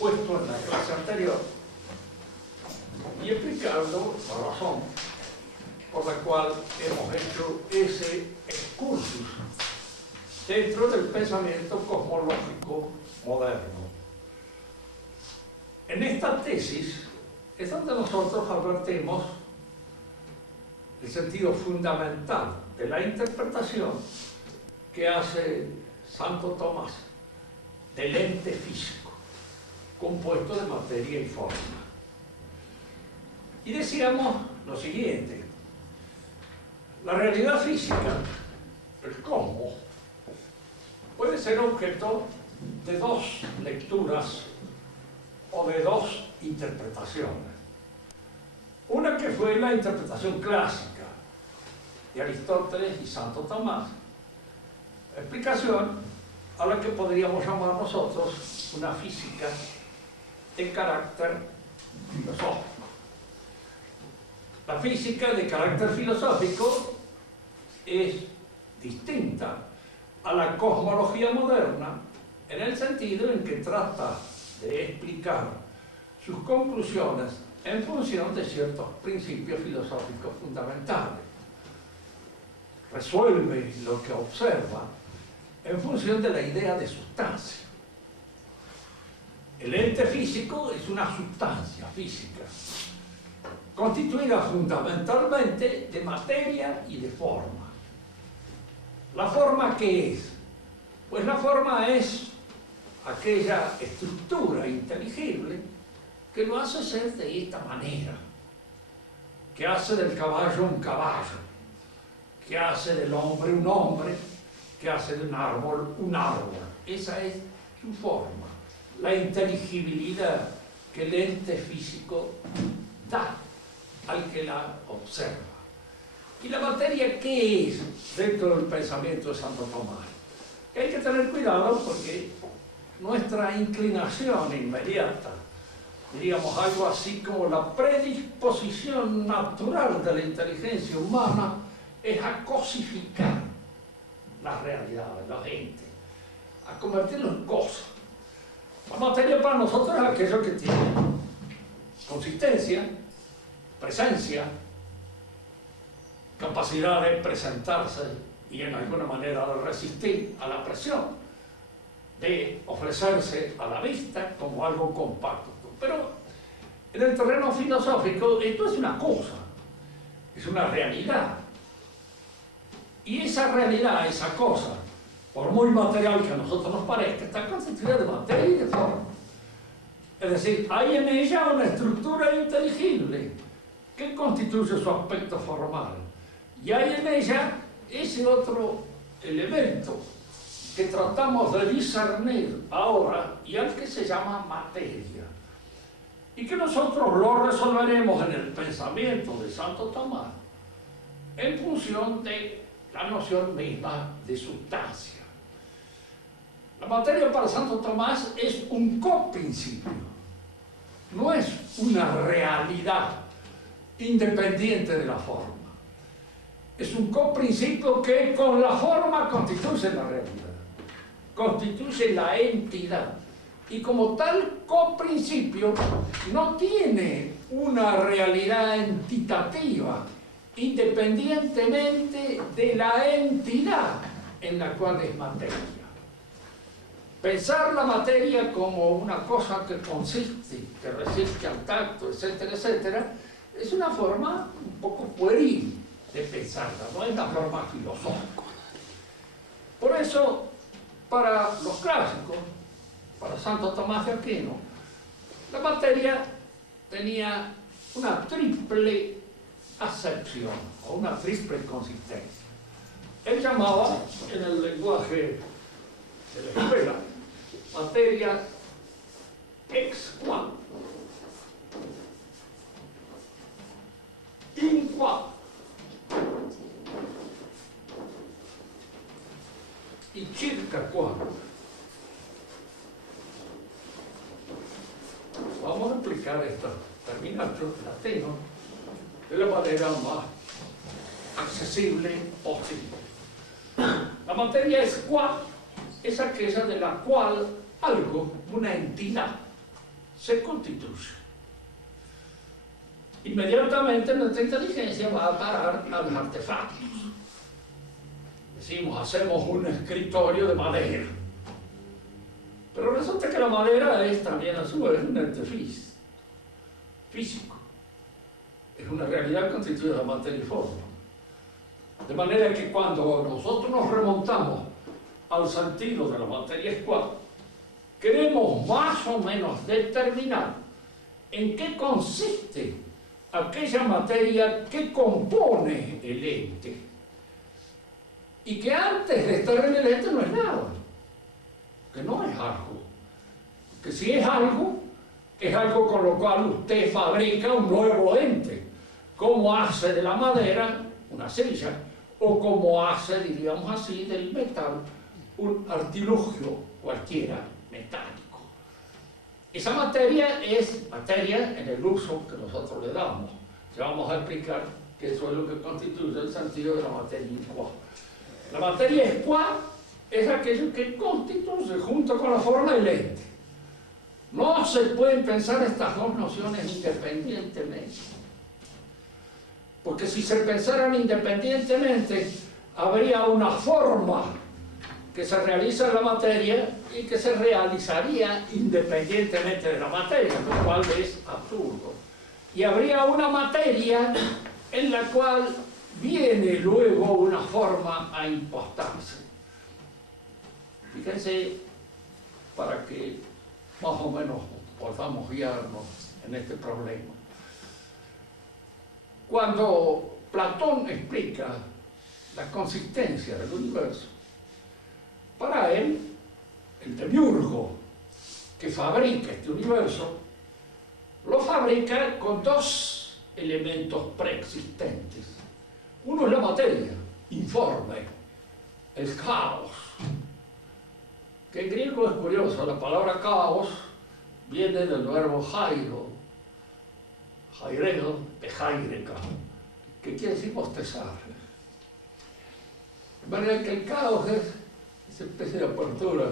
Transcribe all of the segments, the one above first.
expuesto en la clase anterior y explicando la razón por la cual hemos hecho ese excursus dentro del pensamiento cosmológico moderno. En esta tesis es donde nosotros advertimos el sentido fundamental de la interpretación que hace Santo Tomás del ente físico, compuesto de materia y forma. Y decíamos lo siguiente: la realidad física, el cosmos, puede ser objeto de dos lecturas o de dos interpretaciones. Una que fue la interpretación clásica de Aristóteles y Santo Tomás, explicación a la que podríamos llamar nosotros una física de carácter filosófico. La física de carácter filosófico es distinta a la cosmología moderna en el sentido en que trata de explicar sus conclusiones en función de ciertos principios filosóficos fundamentales. Resuelve lo que observa en función de la idea de sustancia. El ente físico es una sustancia física, constituida fundamentalmente de materia y de forma. ¿La forma qué es? Pues la forma es aquella estructura inteligible que lo hace ser de esta manera, que hace del caballo un caballo, que hace del hombre un hombre, que hace de un árbol un árbol. Esa es su forma, la inteligibilidad que el ente físico da al que la observa. ¿Y la materia qué es dentro del pensamiento de Santo Tomás? Hay que tener cuidado porque nuestra inclinación inmediata, diríamos algo así como la predisposición natural de la inteligencia humana, es a cosificar las realidades, los entes, a convertirlo en cosas. La materia para nosotros es aquello que tiene consistencia, presencia, capacidad de presentarse y en alguna manera de resistir a la presión, de ofrecerse a la vista como algo compacto. Pero en el terreno filosófico esto es una cosa, es una realidad. Y esa realidad, esa cosa, por muy material que a nosotros nos parezca, está constituida de materia y de forma. Es decir, hay en ella una estructura inteligible que constituye su aspecto formal. Y hay en ella ese otro elemento que tratamos de discernir ahora y al que se llama materia. Y que nosotros lo resolveremos en el pensamiento de Santo Tomás en función de la noción misma de sustancia. La materia para Santo Tomás es un coprincipio, no es una realidad independiente de la forma. Es un coprincipio que con la forma constituye la realidad, constituye la entidad. Y como tal coprincipio no tiene una realidad entitativa independientemente de la entidad en la cual es materia. Pensar la materia como una cosa que consiste, que resiste al tacto, etcétera, etcétera, es una forma un poco pueril de pensarla, no es una forma filosófica. Por eso, para los clásicos, para Santo Tomás de Aquino, la materia tenía una triple acepción o una triple consistencia. Él llamaba, en el lenguaje de la escuela, materia ex qua, in qua y circa qua. Vamos a explicar esta terminación latino de la manera más accesible posible. La materia es qua, es aquella de la cual algo, una entidad, se constituye. Inmediatamente nuestra inteligencia va a parar a los artefactos. Decimos, hacemos un escritorio de madera. Pero resulta que la madera es también a su vez un ente físico. Es una realidad constituida de materia y forma. De manera que cuando nosotros nos remontamos al sentido de la materia squat, queremos más o menos determinar en qué consiste aquella materia que compone el ente. Y que antes de estar en el ente no es nada, que no es algo. Que si es algo con lo cual usted fabrica un nuevo ente, como hace de la madera una silla, o como hace, diríamos así, del metal un artilugio cualquiera metálico. Esa materia es materia en el uso que nosotros le damos. Ya vamos a explicar que eso es lo que constituye el sentido de la materia squat. La materia squat es aquello que constituye junto con la forma el ente. No se pueden pensar estas dos nociones independientemente. Porque si se pensaran independientemente, habría una forma que se realiza en la materia y que se realizaría independientemente de la materia, lo cual es absurdo. Y habría una materia en la cual viene luego una forma a impostarse. Fíjense, para que más o menos podamos guiarnos en este problema. Cuando Platón explica la consistencia del universo, para él, el demiurgo que fabrica este universo, lo fabrica con dos elementos preexistentes. Uno es la materia, informe, el caos, que en griego es curioso, la palabra caos viene del verbo jairo, jaireo, pejaireka, que quiere decir bostezar. De manera que el caos es esa especie de apertura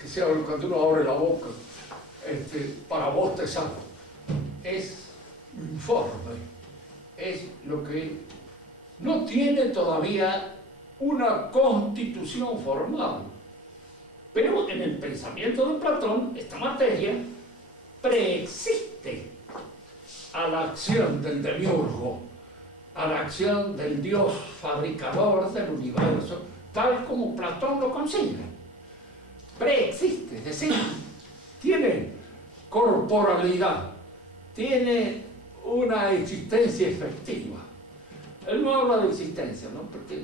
que se abre cuando uno abre la boca para bostezar. Es informe, es lo que no tiene todavía una constitución formal. Pero en el pensamiento de Platón, esta materia preexiste a la acción del demiurgo, a la acción del Dios fabricador del universo, tal como Platón lo concibe. Preexiste, es decir, tiene corporalidad, tiene una existencia efectiva. Él no habla de existencia, ¿no? Porque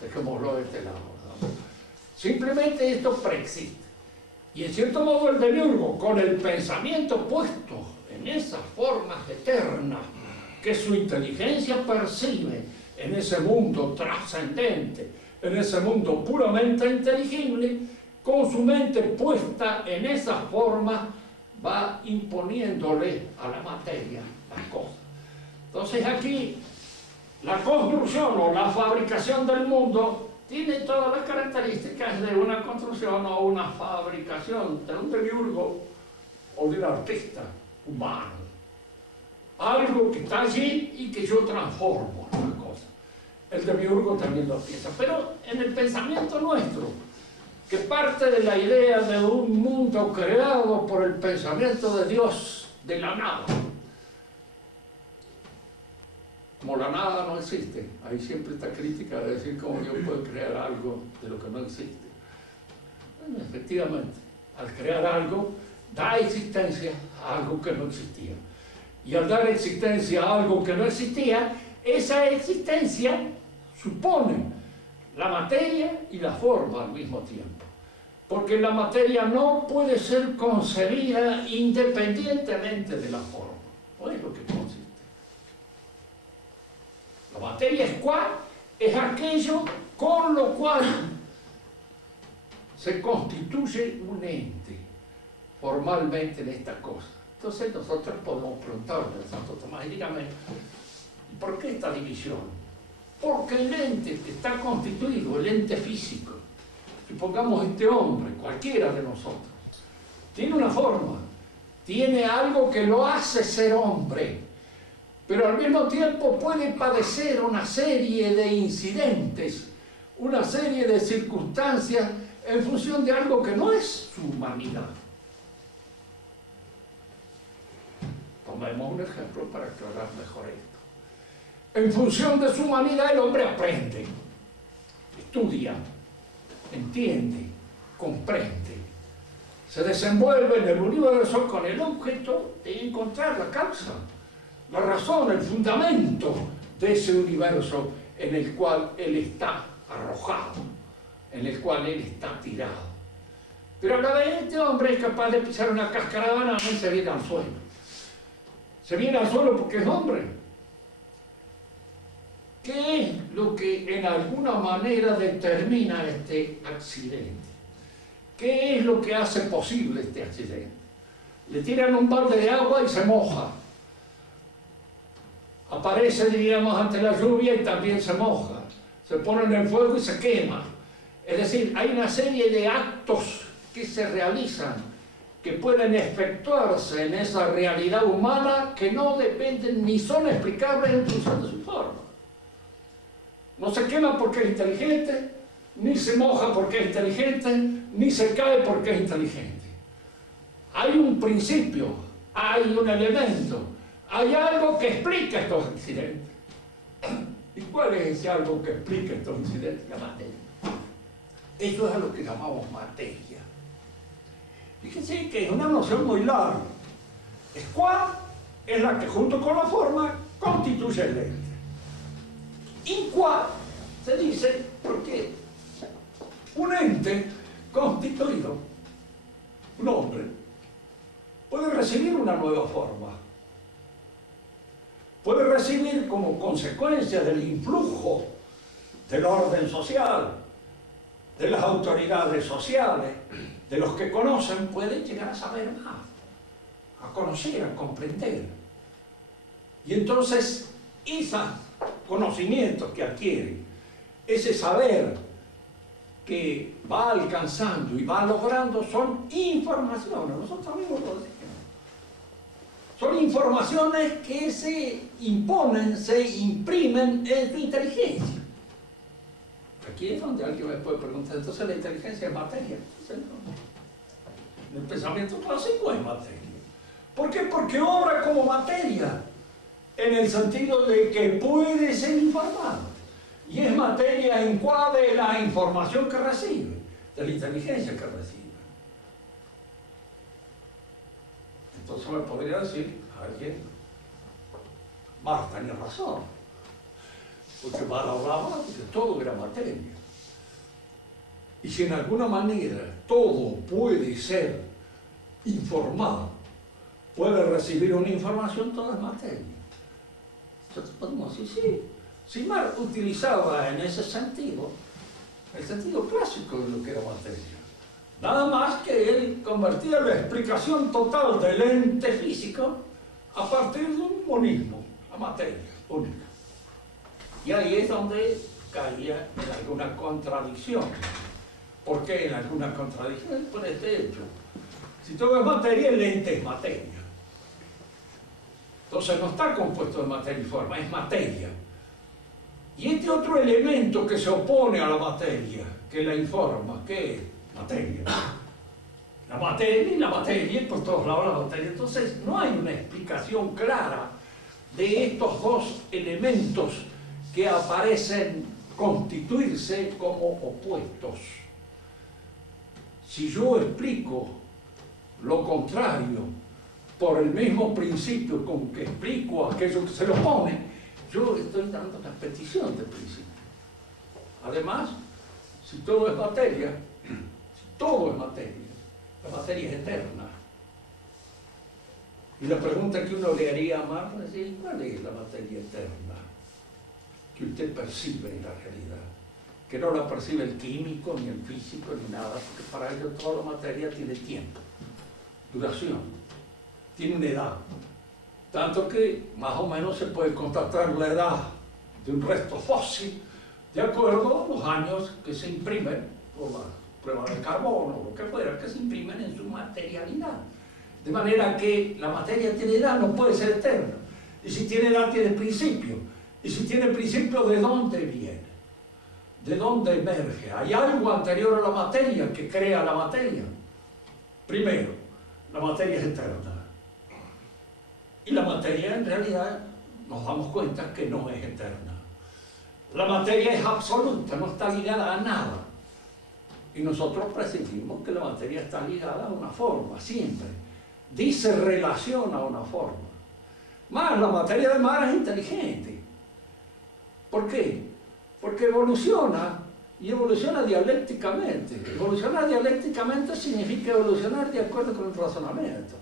dejémoslo de este lado, ¿no? Simplemente esto preexiste. Y en cierto modo el demiurgo, con el pensamiento puesto en esas formas eternas que su inteligencia percibe en ese mundo trascendente, en ese mundo puramente inteligible, con su mente puesta en esas formas, va imponiéndole a la materia las cosas. Entonces aquí, la construcción o la fabricación del mundo tiene todas las características de una construcción o una fabricación de un demiurgo o de un artista humano. Algo que está allí y que yo transformo en una cosa. El demiurgo también lo piensa, pero en el pensamiento nuestro, que parte de la idea de un mundo creado por el pensamiento de Dios de la nada. Como la nada no existe, ahí siempre está crítica de decir cómo Dios puede crear algo de lo que no existe. Bueno, efectivamente, al crear algo, da existencia a algo que no existía. Y al dar existencia a algo que no existía, esa existencia supone la materia y la forma al mismo tiempo. Porque la materia no puede ser concebida independientemente de la forma. No es lo que consiste. La materia squat es aquello con lo cual se constituye un ente formalmente en esta cosa. Entonces nosotros podemos preguntarnos, Santo Tomás, y dígame, ¿por qué esta división? Porque el ente que está constituido, el ente físico, supongamos este hombre, cualquiera de nosotros, tiene una forma, tiene algo que lo hace ser hombre, pero al mismo tiempo puede padecer una serie de incidentes, una serie de circunstancias en función de algo que no es su humanidad. Tomemos un ejemplo para aclarar mejor esto. En función de su humanidad el hombre aprende, estudia, entiende, comprende, se desenvuelve en el universo con el objeto de encontrar la causa, la razón, el fundamento de ese universo en el cual él está arrojado, en el cual él está tirado. Pero a la vez este hombre es capaz de pisar una cáscara de banana y se viene al suelo. Se viene al suelo porque es hombre. ¿Qué es lo que en alguna manera determina este accidente? ¿Qué es lo que hace posible este accidente? Le tiran un balde de agua y se moja. Aparece, diríamos, ante la lluvia y también se moja. Se pone en el fuego y se quema. Es decir, hay una serie de actos que se realizan, que pueden efectuarse en esa realidad humana que no dependen ni son explicables en función de su forma. No se quema porque es inteligente, ni se moja porque es inteligente, ni se cae porque es inteligente. Hay un principio, hay un elemento, hay algo que explica estos accidentes. ¿Y cuál es ese algo que explica estos incidentes? La materia. Eso es a lo que llamamos materia. Fíjense que es una noción muy larga. Qua es la que junto con la forma constituye el ente. In qua se dice porque un ente constituido, un hombre, puede recibir una nueva forma. Puede recibir como consecuencia del influjo del orden social, de las autoridades sociales, de los que conocen, pueden llegar a saber más, a conocer, a comprender. Y entonces, esos conocimientos que adquieren, ese saber que va alcanzando y va logrando, son informaciones, nosotros mismos lo decimos. Son informaciones que se imponen, se imprimen en su inteligencia. Aquí es donde alguien me puede preguntar, entonces la inteligencia es materia. Entonces, no. El pensamiento clásico es materia. ¿Por qué? Porque obra como materia, en el sentido de que puede ser informado. Y es materia en cuadro de la información que recibe, de la inteligencia que recibe. Entonces me podría decir alguien, Marta tiene razón, porque Marta hablaba de que todo era materia. Y si en alguna manera todo puede ser informado, puede recibir una información, todo es materia. Entonces podemos decir, sí, si Marx utilizaba en ese sentido, el sentido clásico de lo que era materia. Nada más que él convertía la explicación total del ente físico a partir de un monismo, la materia única. Y ahí es donde caía en alguna contradicción. ¿Por qué en alguna contradicción? Por este hecho. Si todo es materia, el ente es materia. Entonces no está compuesto de materia y forma, es materia. Y este otro elemento que se opone a la materia, que la informa, ¿qué es? Materia. La materia, por todos lados la materia. Entonces no hay una explicación clara de estos dos elementos que aparecen constituirse como opuestos. Si yo explico lo contrario por el mismo principio con que explico aquello que se lo opone, yo estoy dando la petición del principio. Además, si todo es materia, la materia es eterna. Y la pregunta que uno le haría a Marx es decir, ¿cuál es la materia eterna que usted percibe en la realidad? Que no la percibe el químico, ni el físico, ni nada, porque para ello toda la materia tiene tiempo, duración, tiene una edad. Tanto que más o menos se puede constatar la edad de un resto fósil de acuerdo a los años que se imprimen por la pruebas de carbono, lo que fuera, que se imprimen en su materialidad. De manera que la materia tiene edad, no puede ser eterna. Y si tiene edad, tiene principio. Y si tiene principio, ¿de dónde viene? ¿De dónde emerge? ¿Hay algo anterior a la materia que crea la materia? Primero, la materia es eterna. Y la materia, en realidad, nos damos cuenta que no es eterna. La materia es absoluta, no está ligada a nada. Y nosotros presumimos que la materia está ligada a una forma, siempre. Dice relación a una forma. Más, la materia de mar es inteligente. ¿Por qué? Porque evoluciona, y evoluciona dialécticamente. Evolucionar dialécticamente significa evolucionar de acuerdo con el razonamiento.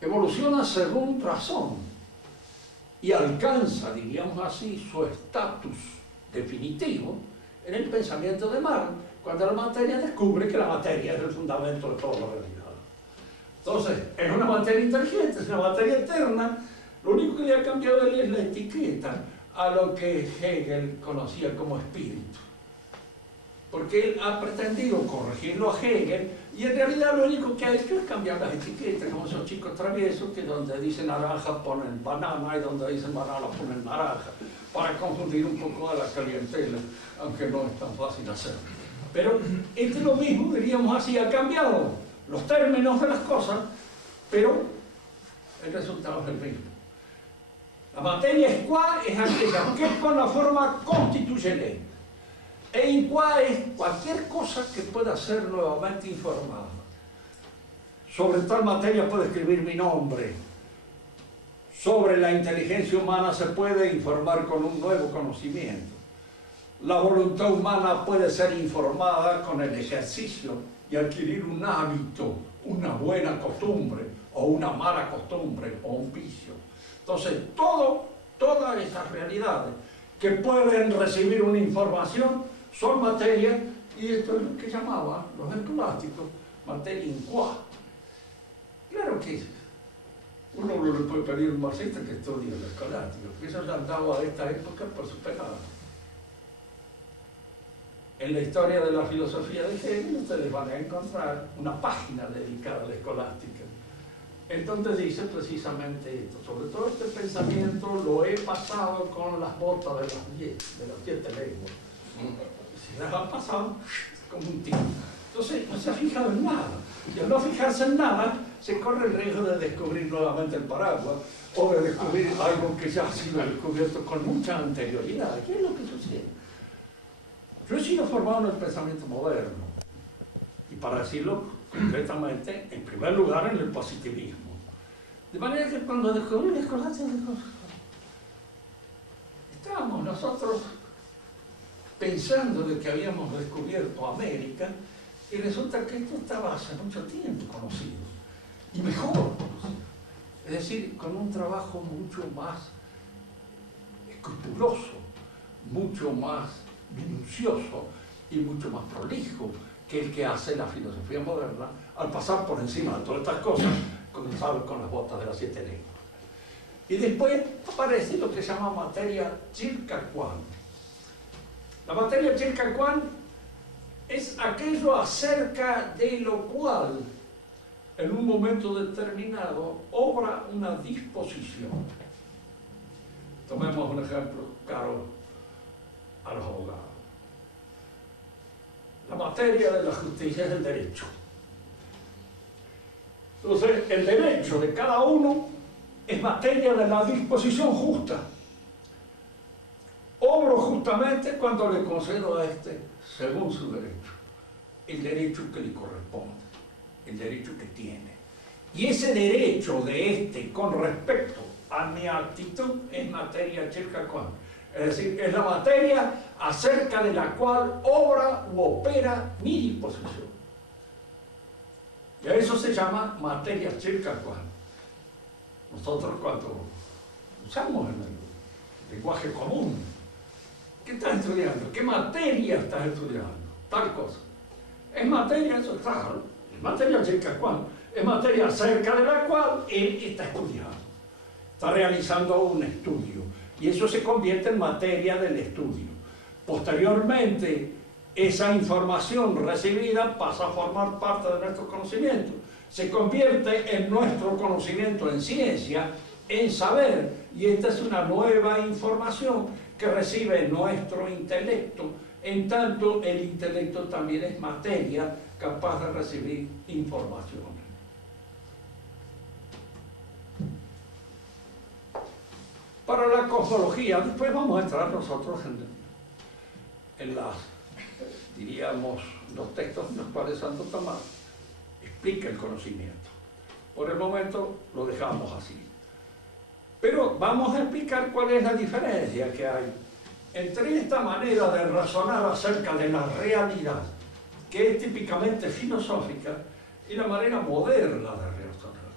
Evoluciona según razón y alcanza, diríamos así, su estatus definitivo en el pensamiento de Marx, cuando la materia descubre que la materia es el fundamento de toda la realidad. Entonces, es una materia inteligente, es una materia eterna. Lo único que le ha cambiado es la etiqueta a lo que Hegel conocía como espíritu. Porque él ha pretendido corregirlo a Hegel, y en realidad lo único que ha hecho es cambiar las etiquetas, como esos chicos traviesos que donde dicen naranja ponen banana y donde dicen banana ponen naranja, para confundir un poco a la clientela, aunque no es tan fácil hacerlo. Pero este es lo mismo, diríamos así, ha cambiado los términos de las cosas, pero el resultado es el mismo. La materia es qua es aquella que con la forma constituye ley. E in qua es cualquier cosa que pueda ser nuevamente informada. Sobre tal materia puedo escribir mi nombre. Sobre la inteligencia humana se puede informar con un nuevo conocimiento. La voluntad humana puede ser informada con el ejercicio y adquirir un hábito, una buena costumbre, o una mala costumbre, o un vicio. Entonces, todas esas realidades que pueden recibir una información son materia, y esto es lo que llamaban los escolásticos materia in qua. Claro que uno no le puede pedir a un marxista que estudie el escolástico, porque eso ya han dado a esta época por superado. En la historia de la filosofía de Hegel ustedes van a encontrar una página dedicada a la escolástica, en donde dice precisamente esto. Sobre todo este pensamiento lo he pasado con las botas de las 7 lenguas. Si las han pasado como un tiro. Entonces no se ha fijado en nada. Y al no fijarse en nada, se corre el riesgo de descubrir nuevamente el paraguas, o de descubrir algo que ya ha sido descubierto con mucha anterioridad. ¿Qué es lo que sucede? Yo he sido formado en el pensamiento moderno, y para decirlo concretamente, en primer lugar en el positivismo. De manera que cuando descubrí la escolástica, estábamos nosotros pensando de que habíamos descubierto América, y resulta que esto estaba hace mucho tiempo conocido, y mejor conocido. Es decir, con un trabajo mucho más escrupuloso, mucho más minucioso y mucho más prolijo que el que hace la filosofía moderna al pasar por encima de todas estas cosas, comenzar con las botas de las 7 lenguas. Y después aparece lo que se llama materia Chilcacuán. La materia Chilcacuán es aquello acerca de lo cual en un momento determinado obra una disposición. Tomemos un ejemplo caro a los abogados. La materia de la justicia es el derecho. Entonces, el derecho de cada uno es materia de la disposición justa. Obro justamente cuando le concedo a este, según su derecho, el derecho que le corresponde, el derecho que tiene. Y ese derecho de este con respecto a mi actitud es materia Chilcacuán. Es decir, es la materia acerca de la cual obra u opera mi disposición. Y a eso se llama materia Chilcacuán. Nosotros cuando usamos en el lenguaje común, ¿qué estás estudiando? ¿Qué materia estás estudiando? Tal cosa. Es materia, eso claro, es materia Chilcacuán, es materia acerca de la cual él está estudiando. Está realizando un estudio. Y eso se convierte en materia del estudio. Posteriormente, esa información recibida pasa a formar parte de nuestro conocimiento. Se convierte en nuestro conocimiento en ciencia, en saber, y esta es una nueva información que recibe nuestro intelecto, en tanto el intelecto también es materia capaz de recibir información. Para la cosmología, después vamos a entrar nosotros en las, diríamos, los textos en los cuales Santo Tomás explica el conocimiento. Por el momento lo dejamos así. Pero vamos a explicar cuál es la diferencia que hay entre esta manera de razonar acerca de la realidad, que es típicamente filosófica, y la manera moderna de razonar.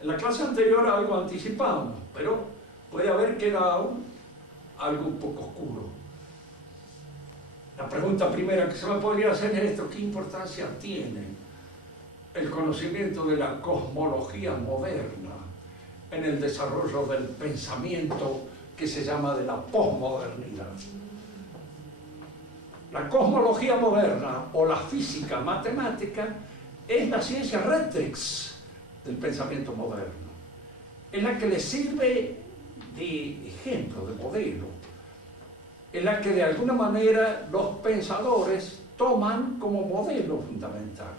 En la clase anterior algo anticipamos, pero puede haber quedado algo un poco oscuro. La pregunta primera que se me podría hacer es esto: ¿qué importancia tiene el conocimiento de la cosmología moderna en el desarrollo del pensamiento que se llama de la posmodernidad? La cosmología moderna o la física matemática es la ciencia rectrix del pensamiento moderno, en la que le sirve de ejemplo, de modelo, en la que de alguna manera los pensadores toman como modelo fundamental.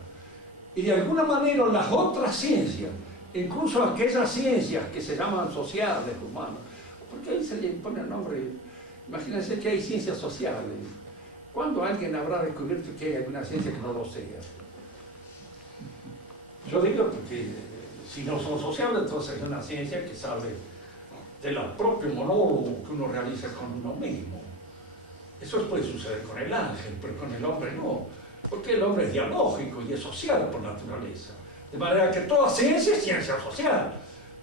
Y de alguna manera las otras ciencias, incluso aquellas ciencias que se llaman sociales, humanas, porque ahí se le pone el nombre, imagínense que hay ciencias sociales. ¿Cuándo alguien habrá descubierto que hay alguna ciencia que no lo sea? Yo digo porque si no son sociales, entonces es una ciencia que sabe del propio monólogo que uno realiza con uno mismo. Eso puede suceder con el ángel, pero con el hombre no, porque el hombre es dialógico y es social por naturaleza. De manera que toda ciencia es ciencia social.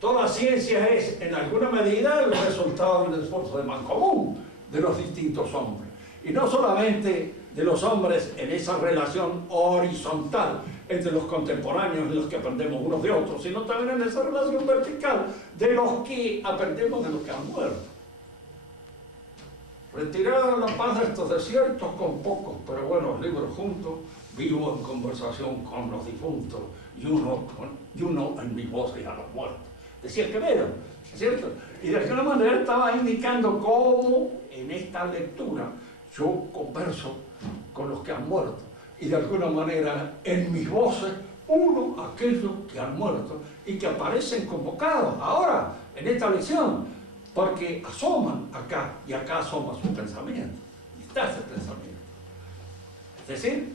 Toda ciencia es, en alguna medida, el resultado de un esfuerzo de mancomunón de los distintos hombres. Y no solamente de los hombres en esa relación horizontal entre los contemporáneos en los que aprendemos unos de otros, sino también en esa relación vertical de los que aprendemos de los que han muerto. Retirada la paz de estos desiertos con pocos pero buenos libros juntos, vivo en conversación con los difuntos y uno en mi voz y a los muertos. Decía el Quevedo, ¿cierto? Y de alguna manera estaba indicando cómo en esta lectura yo converso con los que han muerto. Y de alguna manera en mis voces uno aquellos que han muerto y que aparecen convocados ahora en esta lección, porque asoman acá y acá asoma su pensamiento. Y está ese pensamiento. Es decir,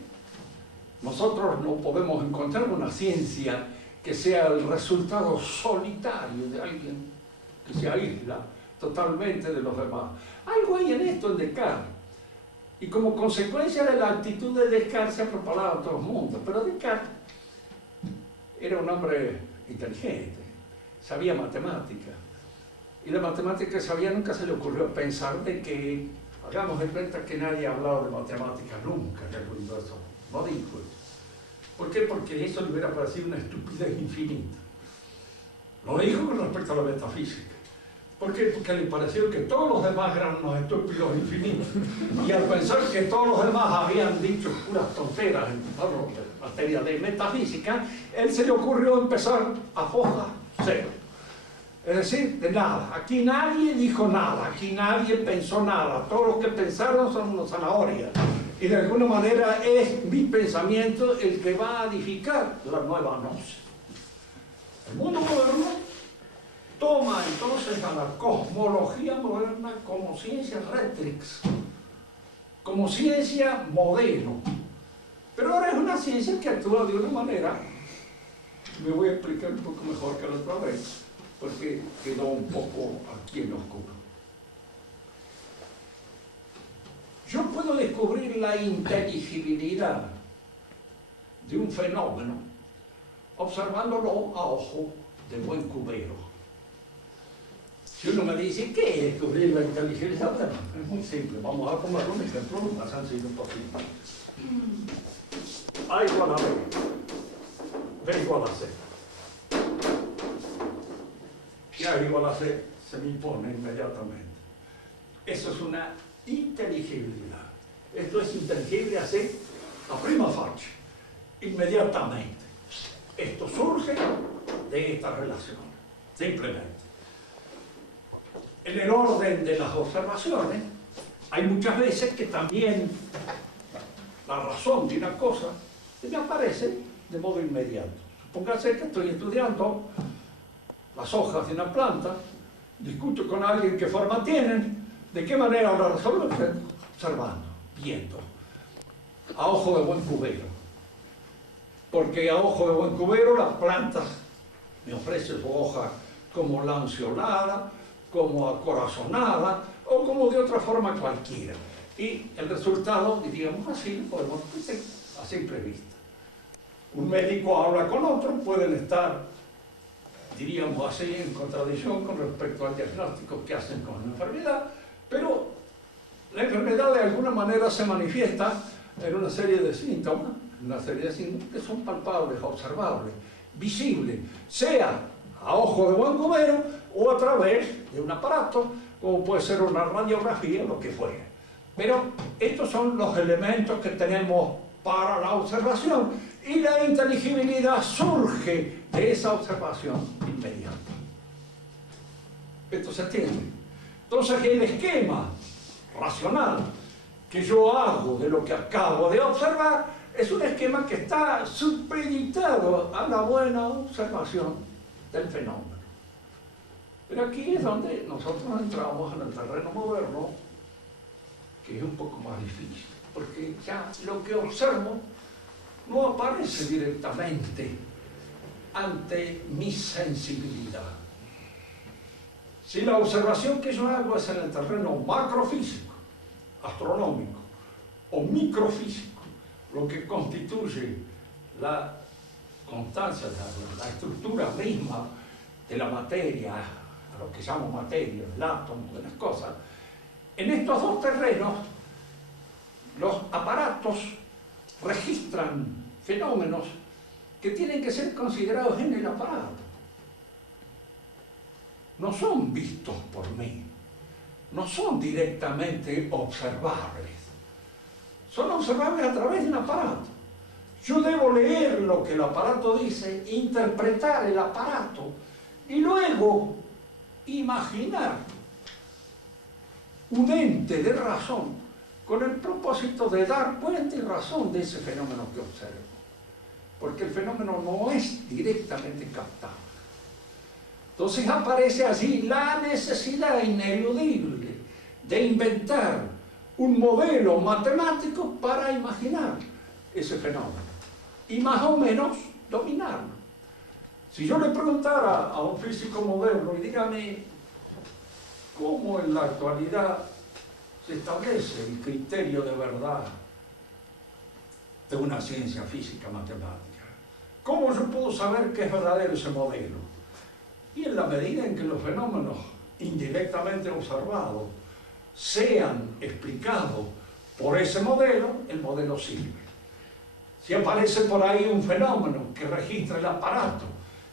nosotros no podemos encontrar una ciencia que sea el resultado solitario de alguien que se aísla totalmente de los demás. Algo hay en esto en Descartes. Y como consecuencia de la actitud de Descartes se ha propagado a todo el mundo. Pero Descartes era un hombre inteligente, sabía matemática. Y la matemática que sabía, nunca se le ocurrió pensar de que, hagamos de cuenta que nadie ha hablado de matemáticas nunca en el universo. No dijo eso. ¿Por qué? Porque eso le hubiera parecido una estupidez infinita. Lo dijo con respecto a la metafísica. ¿Por qué? Porque le pareció que todos los demás eran unos estúpidos infinitos. Y al pensar que todos los demás habían dicho puras tonteras en materia de metafísica, él se le ocurrió empezar a foja cero. Es decir, de nada. Aquí nadie dijo nada, aquí nadie pensó nada. Todos los que pensaron son unos zanahorias. Y de alguna manera es mi pensamiento el que va a edificar la nueva gnosis. El mundo moderno toma entonces a la cosmología moderna como ciencia rectrix, como ciencia modelo. Pero ahora es una ciencia que actúa de una manera, me voy a explicar un poco mejor que la otra vez, porque quedó un poco aquí en oscuro. Yo puedo descubrir la inteligibilidad de un fenómeno observándolo a ojo de buen cubero. Si uno me dice, ¿qué es descubrir la inteligibilidad? Bueno, es muy simple. Vamos a tomar un ejemplo lo más sencillo posible. A igual a B. B igual a C. Y A igual a C se me impone inmediatamente. Eso es una inteligibilidad. Esto es inteligible así, a prima facie, inmediatamente. Esto surge de esta relación, simplemente. En el orden de las observaciones, hay muchas veces que también la razón de una cosa me aparece de modo inmediato. Supóngase que estoy estudiando las hojas de una planta, discuto con alguien qué forma tienen, de qué manera la resuelvo, observando, viendo, a ojo de buen cubero. Porque a ojo de buen cubero las plantas me ofrecen su hoja como lanceolada, como acorazonada o como de otra forma cualquiera. Y el resultado, diríamos así, lo podemos decir a simple vista. Un médico habla con otro, pueden estar, diríamos así, en contradicción con respecto al diagnóstico que hacen con la enfermedad, pero la enfermedad de alguna manera se manifiesta en una serie de síntomas, que son palpables, observables, visibles, sea a ojo de buen cubero o a través de un aparato, como puede ser una radiografía o lo que fuera. Pero estos son los elementos que tenemos para la observación y la inteligibilidad surge de esa observación inmediata. Esto se entiende. Entonces el esquema racional que yo hago de lo que acabo de observar es un esquema que está supeditado a la buena observación del fenómeno. Pero aquí es donde nosotros entramos en el terreno moderno, que es un poco más difícil, porque ya lo que observo no aparece directamente ante mi sensibilidad. Si la observación que yo hago es en el terreno macrofísico, astronómico, o microfísico, lo que constituye la constancia, la estructura misma de la materia, a lo que llamo materia, del átomo, de las cosas, en estos dos terrenos los aparatos registran fenómenos que tienen que ser considerados en el aparato. No son vistos por mí, no son directamente observables, son observables a través de un aparato. Yo debo leer lo que el aparato dice, interpretar el aparato y luego imaginar un ente de razón con el propósito de dar cuenta y razón de ese fenómeno que observo. Porque el fenómeno no es directamente captado. Entonces aparece allí la necesidad ineludible de inventar un modelo matemático para imaginar ese fenómeno y más o menos dominarlo. Si yo le preguntara a un físico moderno y dígame cómo en la actualidad se establece el criterio de verdad de una ciencia física matemática, ¿cómo yo puedo saber que es verdadero ese modelo? Y en la medida en que los fenómenos indirectamente observados sean explicados por ese modelo, el modelo sirve. Si aparece por ahí un fenómeno que registra el aparato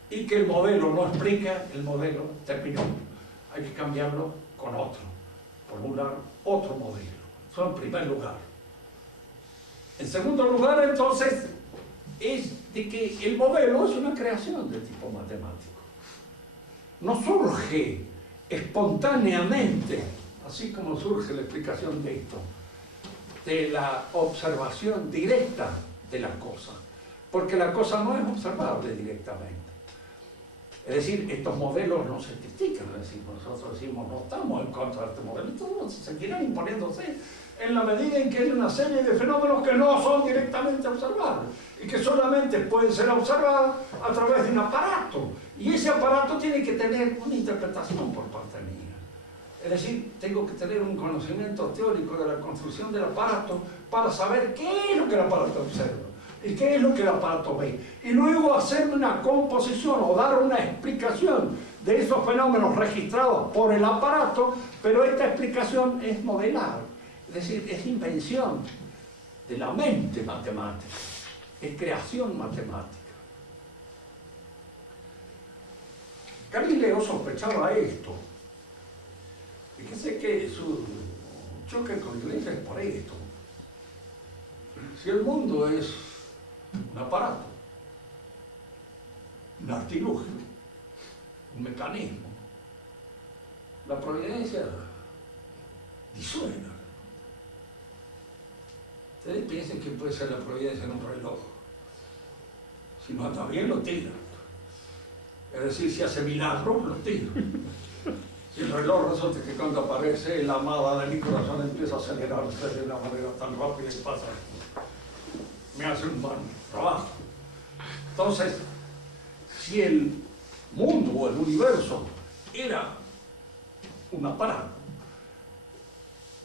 y que el modelo no explica, el modelo terminó. Hay que cambiarlo con otro, formular otro modelo. Eso en primer lugar. En segundo lugar, entonces, es de que el modelo es una creación de tipo matemático. No surge espontáneamente, así como surge la explicación de esto, de la observación directa de la cosa, porque la cosa no es observable directamente. Es decir, estos modelos no se critican, es decir, nosotros decimos no estamos en contra de este modelo, todos seguirán imponiéndose en la medida en que hay una serie de fenómenos que no son directamente observables y que solamente pueden ser observados a través de un aparato, y ese aparato tiene que tener una interpretación por parte mía. Es decir, tengo que tener un conocimiento teórico de la construcción del aparato para saber qué es lo que el aparato observa y qué es lo que el aparato ve, y luego hacer una composición o dar una explicación de esos fenómenos registrados por el aparato, pero esta explicación es modelar, es decir, es invención de la mente matemática, es creación matemática. Galileo sospechaba esto. Fíjese que su choque con la Iglesia es por esto. Si el mundo es un aparato, un artilugio, un mecanismo, la providencia disuena. Ustedes piensen que puede ser la providencia en un reloj. Si no anda bien, lo tira. Es decir, si hace milagros, lo tira. Si el reloj resulta que cuando aparece la amada de mi corazón empieza a acelerarse de una manera tan rápida y pasa, me hace un mal trabajo. Entonces, si el mundo o el universo era un aparato,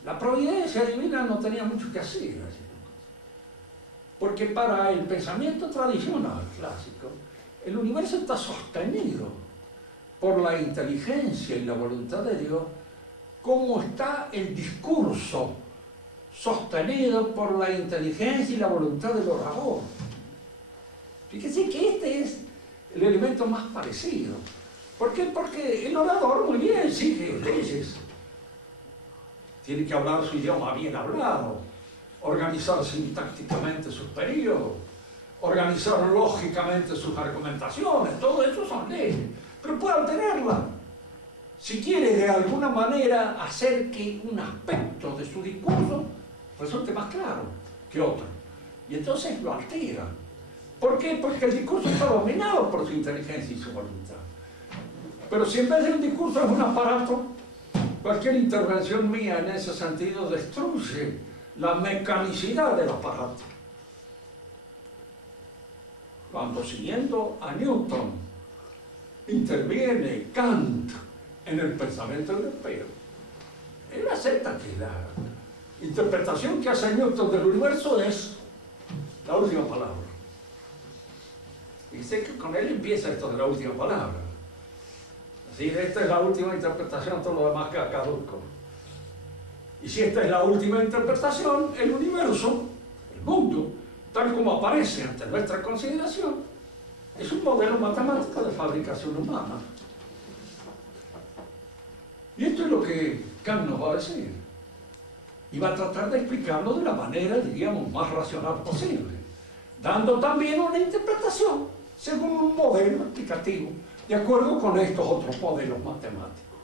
la providencia divina no tenía mucho que hacer. Porque para el pensamiento tradicional clásico, el universo está sostenido por la inteligencia y la voluntad de Dios, como está el discurso sostenido por la inteligencia y la voluntad del orador. Fíjense que este es el elemento más parecido. ¿Por qué? Porque el orador muy bien sigue leyes. Tiene que hablar su idioma bien hablado, organizar sintácticamente sus periodos, organizar lógicamente sus argumentaciones, todo eso son leyes, pero puede alterarlas. Si quiere de alguna manera hacer que un aspecto de su discurso resulte más claro que otro, y entonces lo altera. ¿Por qué? Porque el discurso está dominado por su inteligencia y su voluntad. Pero si en vez de un discurso es un aparato, cualquier intervención mía en ese sentido destruye la mecanicidad del aparato. Cuando, siguiendo a Newton, interviene Kant en el pensamiento europeo, él acepta que la interpretación que hace Newton del universo es la última palabra. Y sé que con él empieza esto de la última palabra. Si esta es la última interpretación, todo lo demás queda caduco. Y si esta es la última interpretación, el universo, el mundo, tal como aparece ante nuestra consideración, es un modelo matemático de fabricación humana. Y esto es lo que Kant nos va a decir. Y va a tratar de explicarlo de la manera, diríamos, más racional posible, dando también una interpretación según un modelo explicativo, de acuerdo con estos otros modelos matemáticos.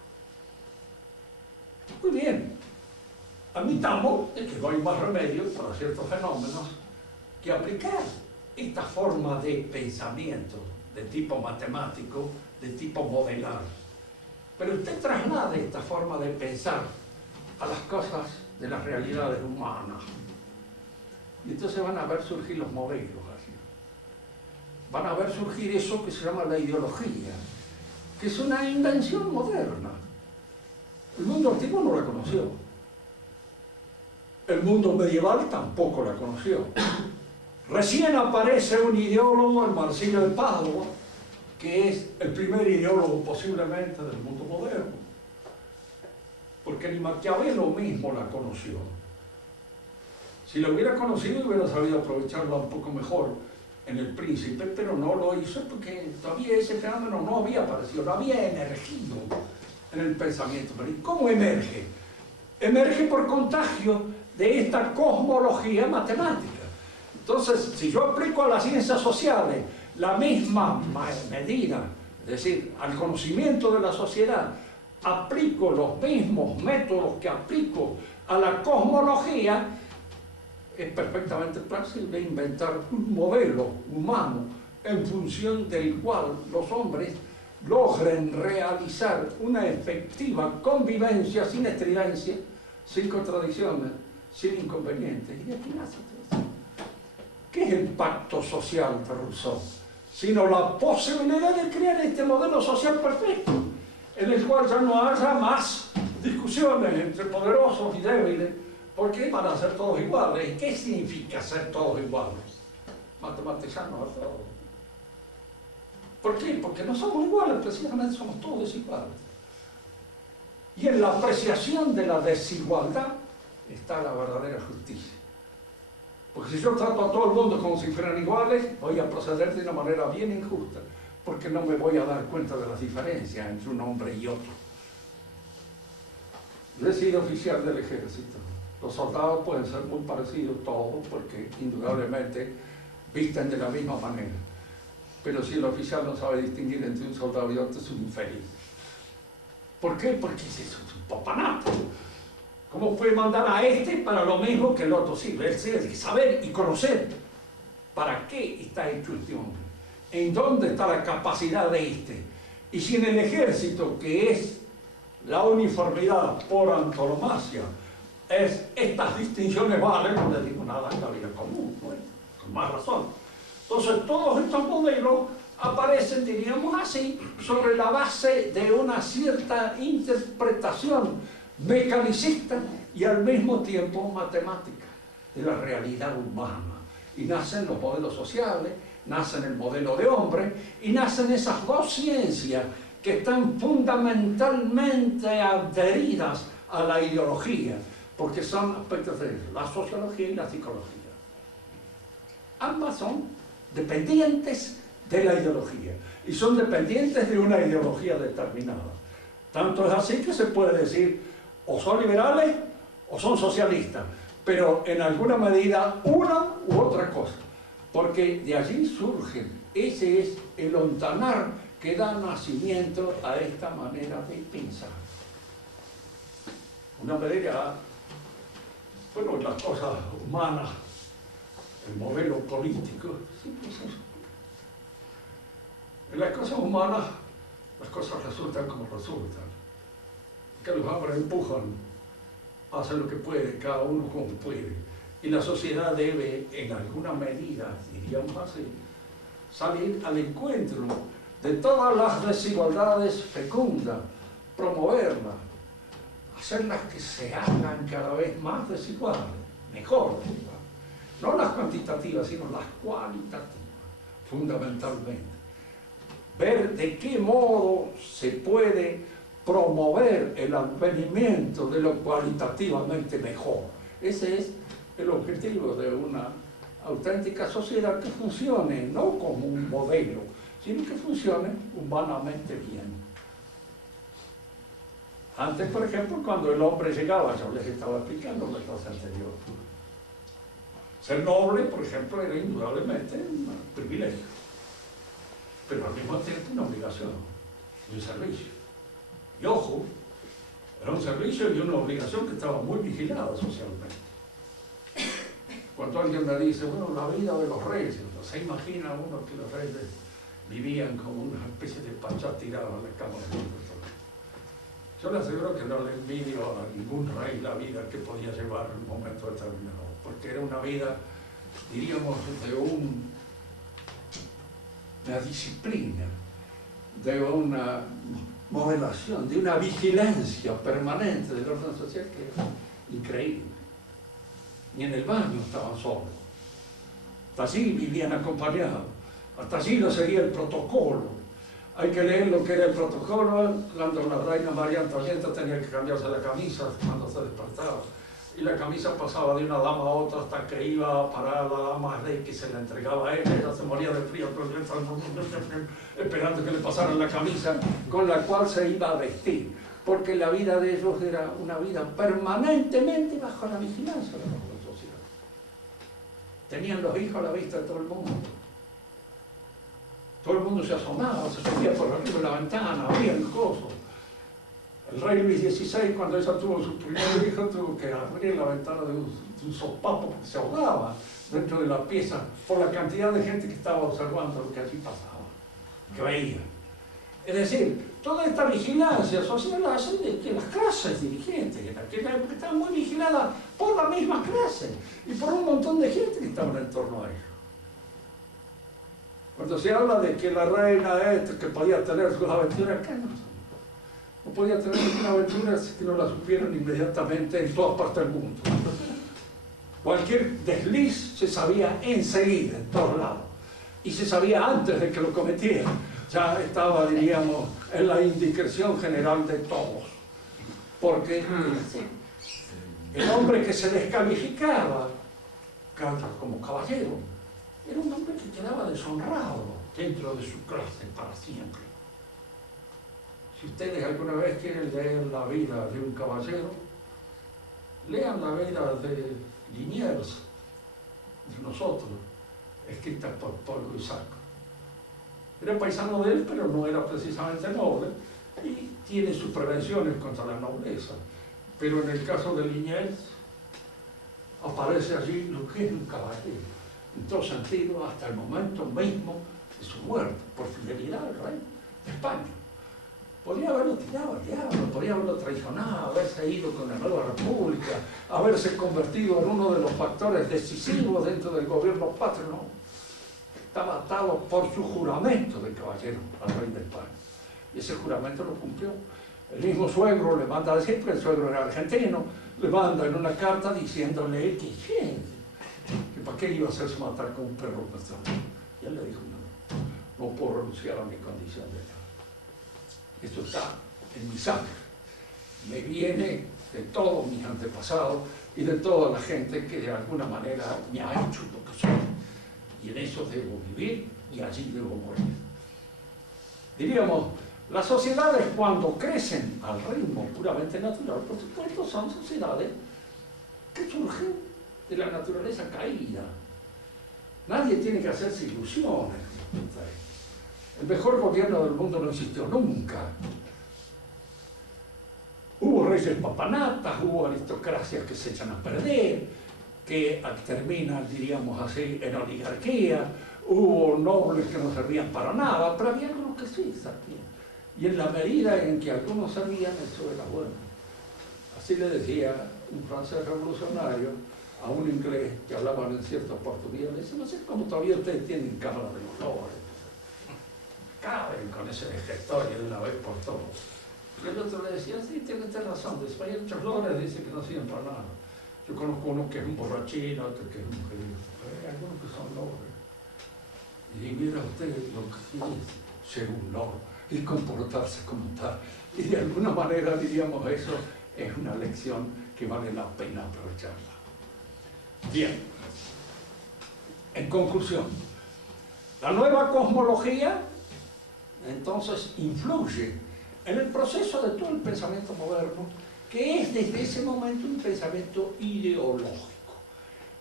Muy bien. Admitamos de que no hay más remedio para ciertos fenómenos que aplicar esta forma de pensamiento de tipo matemático, de tipo modelar. Pero usted traslade esta forma de pensar a las cosas de las realidades humanas. Y entonces van a ver surgir los modelos así. Van a ver surgir eso que se llama la ideología, que es una invención moderna. El mundo antiguo no la conoció. El mundo medieval tampoco la conoció. Recién aparece un ideólogo, el Marsilio de Padua, que es el primer ideólogo posiblemente del mundo moderno. Porque ni Maquiavelo mismo la conoció. Si la hubiera conocido, hubiera sabido aprovecharla un poco mejor en El Príncipe, pero no lo hizo porque todavía ese fenómeno no había aparecido, no había emergido en el pensamiento. Pero ¿y cómo emerge? Emerge por contagio de esta cosmología matemática. Entonces, si yo aplico a las ciencias sociales la misma medida, es decir, al conocimiento de la sociedad, aplico los mismos métodos que aplico a la cosmología, es perfectamente posible inventar un modelo humano en función del cual los hombres logren realizar una efectiva convivencia sin estridencia, sin contradicciones, sin inconvenientes. Y de aquí nace todo esto. ¿Qué es el pacto social de Rousseau? Sino la posibilidad de crear este modelo social perfecto, en el cual ya no haya más discusiones entre poderosos y débiles, porque van a ser todos iguales. ¿Y qué significa ser todos iguales? Matematizarnos a todos. ¿Por qué? Porque no somos iguales, precisamente somos todos desiguales. Y en la apreciación de la desigualdad está la verdadera justicia. Porque si yo trato a todo el mundo como si fueran iguales, voy a proceder de una manera bien injusta, porque no me voy a dar cuenta de las diferencias entre un hombre y otro. Yo he sido oficial del ejército Los soldados pueden ser muy parecidos todos, porque indudablemente visten de la misma manera. Pero si el oficial no sabe distinguir entre un soldado y otro, es un infeliz. ¿Por qué? Porque es un papanato. ¿Cómo puede mandar a este para lo mismo que el otro? Sí, él tiene que saber y conocer para qué está hecho este hombre, en dónde está la capacidad de este. Y si en el ejército, que es la uniformidad por antonomasia, estas distinciones valen, no le digo nada en la vida común, ¿no? Con más razón. Entonces todos estos modelos aparecen, diríamos así, sobre la base de una cierta interpretación mecanicista y al mismo tiempo matemática de la realidad humana. Y nacen los modelos sociales, nacen el modelo de hombre y nacen esas dos ciencias que están fundamentalmente adheridas a la ideología, porque son aspectos de la sociología y la psicología. Ambas son dependientes de la ideología y son dependientes de una ideología determinada. Tanto es así que se puede decir o son liberales o son socialistas, pero en alguna medida una u otra cosa, porque de allí surge, ese es el hontanar que da nacimiento a esta manera de pensar. Una manera, bueno, las cosas humanas, el modelo político, sí, pues eso. En las cosas humanas, las cosas resultan como resultan. Que los hombres empujan, hacen lo que puede, cada uno como puede. Y la sociedad debe, en alguna medida, diríamos así, salir al encuentro de todas las desigualdades fecundas, promoverlas, hacerlas que se hagan cada vez más desiguales, mejor desiguales. No las cuantitativas, sino las cualitativas, fundamentalmente. Ver de qué modo se puede promover el advenimiento de lo cualitativamente mejor. Ese es el objetivo de una auténtica sociedad que funcione, no como un modelo, sino que funcione humanamente bien. Antes, por ejemplo, cuando el hombre llegaba, yo les estaba explicando la clase anterior, ser noble, por ejemplo, era indudablemente un privilegio, pero al mismo tiempo una obligación y un servicio. Y ojo, era un servicio y una obligación que estaba muy vigilada socialmente. Cuando alguien me dice, bueno, la vida de los reyes, ¿no se imagina uno que los reyes vivían como una especie de pachá tirado en la cama de los reyes? Yo le aseguro que no le envidio a ningún rey la vida que podía llevar en un momento determinado, porque era una vida, diríamos, de una disciplina, de una modelación, de una vigilancia permanente del orden social que era increíble. Ni en el baño estaban solos. Hasta allí vivían acompañados. Hasta allí lo seguía el protocolo. Hay que leer lo que era el protocolo cuando la reina María Antonieta tenía que cambiarse la camisa cuando se despertaba. Y la camisa pasaba de una dama a otra hasta que iba a parar la dama rey que se la entregaba a ella se moría de frío, esperando que le pasaran la camisa con la cual se iba a vestir. Porque la vida de ellos era una vida permanentemente bajo la vigilancia de la sociedad. Tenían los hijos a la vista de todo el mundo. Todo el mundo se asomaba, se subía por arriba de la ventana, abría el coso. El rey Luis XVI, cuando ella tuvo su primer hijo, tuvo que abrir la ventana de un sopapo porque se ahogaba dentro de la pieza por la cantidad de gente que estaba observando lo que allí pasaba, que veía. Es decir, toda esta vigilancia social hace de que las clases dirigentes en aquella época estaban muy vigiladas por la misma clase y por un montón de gente que estaba en torno a ellos. Cuando se habla de que la reina que podía tener sus aventuras, ¿qué no podía tener ninguna aventura si no la supieron inmediatamente en todas partes del mundo? Cualquier desliz se sabía enseguida, en todos lados. Y se sabía antes de que lo cometiera. Ya estaba, diríamos, en la indiscreción general de todos. Porque el hombre que se descalificaba como caballero era un hombre que quedaba deshonrado dentro de su clase para siempre. Si ustedes alguna vez quieren leer la vida de un caballero, Lean la vida de Liniers, de nosotros, escrita por Paul Guissac. Era paisano de él, pero no era precisamente noble, y tiene sus prevenciones contra la nobleza. Pero en el caso de Liniers, aparece allí lo que es un caballero, en todo sentido, hasta el momento mismo de su muerte, por fidelidad al rey de España. Podría haberlo tirado al diablo, podría haberlo traicionado, haberse ido con la nueva república, haberse convertido en uno de los factores decisivos dentro del gobierno patrio. No, estaba atado por su juramento de caballero al rey de España. Y ese juramento lo cumplió. El mismo suegro le manda a decir, pero el suegro era argentino, le manda en una carta diciéndole que para qué iba a hacerse matar con un perro pastor. Y él le dijo, no puedo renunciar a mi condición de tal. Esto está en mi sangre. Me viene de todos mis antepasados y de toda la gente que de alguna manera me ha hecho lo que soy. Y en eso debo vivir y allí debo morir. Diríamos, las sociedades cuando crecen al ritmo puramente natural, por supuesto, son sociedades que surgen de la naturaleza caída. Nadie tiene que hacerse ilusiones. El mejor gobierno del mundo no existió nunca. Hubo reyes papanatas, hubo aristocracias que se echan a perder, que terminan, diríamos así, en oligarquía, hubo nobles que no servían para nada, pero había algunos que sí servían. Y en la medida en que algunos servían, eso era bueno. Así le decía un francés revolucionario a un inglés que hablaban en cierta oportunidad, le dice, no sé cómo todavía ustedes tienen cámara de olores. Caben con ese vejestorio de una vez por todos. Y el otro le decía, sí, tiene razón, después hay muchos lores, dice que no sirven para nada. Yo conozco uno que es un borrachín, otro que es un querido, pero hay algunos que son lores. Y mira usted lo que es ser un loro y comportarse como tal. Y de alguna manera, diríamos, eso es una lección que vale la pena aprovecharla. Bien, en conclusión, la nueva cosmología entonces influye en el proceso de todo el pensamiento moderno, que es desde ese momento un pensamiento ideológico.